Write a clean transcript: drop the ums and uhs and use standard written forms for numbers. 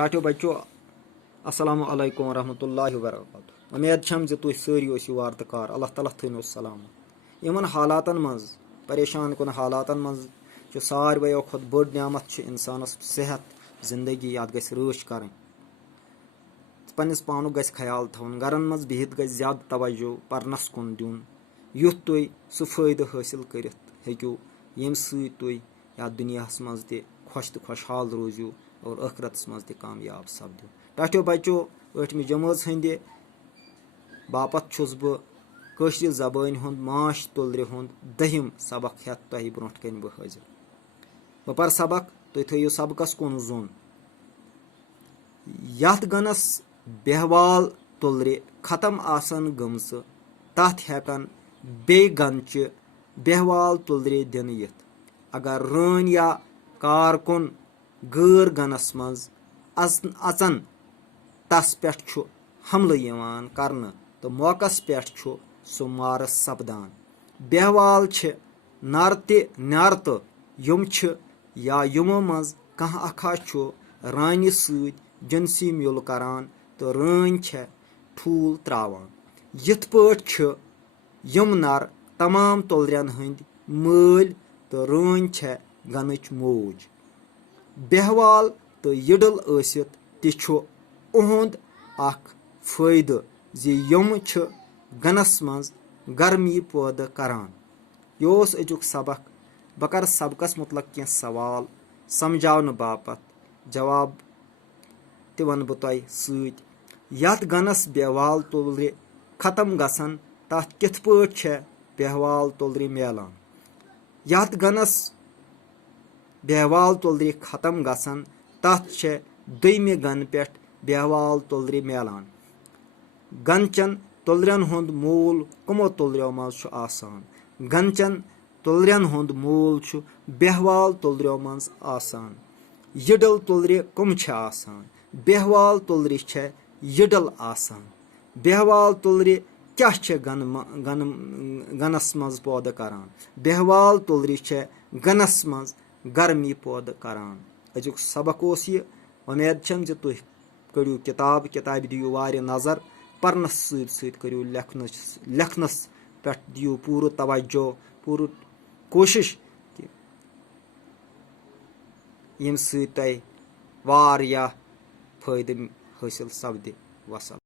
टाटो बच्चों अस्सलामु अलैकुम वरहमतुल्लाहि वबरकातुहू। उम्मीद छम जे तुह सारी ओसियो वारतकार अल्लाह ताला थनो सलामत। यमन हालातन मज परेशान कुन हालातन मज सारवो खुद बड़ नियामत इंसानस सेहत जिंदगी याद गस रच कर पन्निस पानुक गस ख्याल थवन गरन मज बिहित गस ज्यादा तवज्जो परनस कुन दिन युथ तुह सह फायदे हासिल करित हेक्यू यम सत तुह याद दुनियास मज ते खुश तो खुशहाल रोजू और आखिरतस मज ते कामयाब सपदू। टाटो बच्चों 8वीं जमात हंदे बापत छुस बह कशीर जबान हुंद माश तुलरे हुंद 10वीं सबक हेत तह ब्रोह कन बह हाजिर। बह पर सबक तुह थो सबकस कुन जोन यथ गनस बेहवाल तुलरे खत्म आसन गमस तथ हेकन बे गनचि बेहवाल तुलरे दिन यिथ। अगर रन या कारकुन गैर गनस मज अचन तस पे हमल यवान करन तो मौकस पे सह मारस सपदान। बेहवाल नर ते नर तो यम या यमो मज कह अखा रानी सत जिनसी मिल करान तो रानी ठूल त्रावान। यिथ पट यम नर तमाम तुलरन हंद मल तो रानी गनच मोज। बेहवाल तो यडल आसित ति उहुंद अख फायदे जे यम गनस मज गर्मी पैदा करान। यह अजुक सबक बह कर सबकस मुतलक कह सवाल समझावन बापत जवाब ते वन बह तह सत यथ गनस बेहवाल तुलरे खत्म गसन तथ किथ पट बेहवाल तुलरे मिलान। यथ गनस बेहवाल तुलरे खत्म गसन तथ दोयमि गन पे बेहवाल तुलरे मिलान। गनचन तुलरन हुंद मूल कमो तुलरो मज आसान। गनचन तुलरन हुंद मूल बेहवाल तुलरो मज आसान। यडल तुलरे कम आसान बेहवाल तुलरे यडल आसान। बेहवाल तुलरे क्या गनस मज पैदा करान बेहवाल तुलरे गनस मज गर्मी पैदा करान। अजुक सबक यह उम्मीद छम जे तुह करू किताब दियो वारिया नजर परनस सत करू लेखनस पे दियो पूरा तवज्जो पूरा कोशिश कि यम सत तह वारिया फायदे हासिल सपदे। वसल।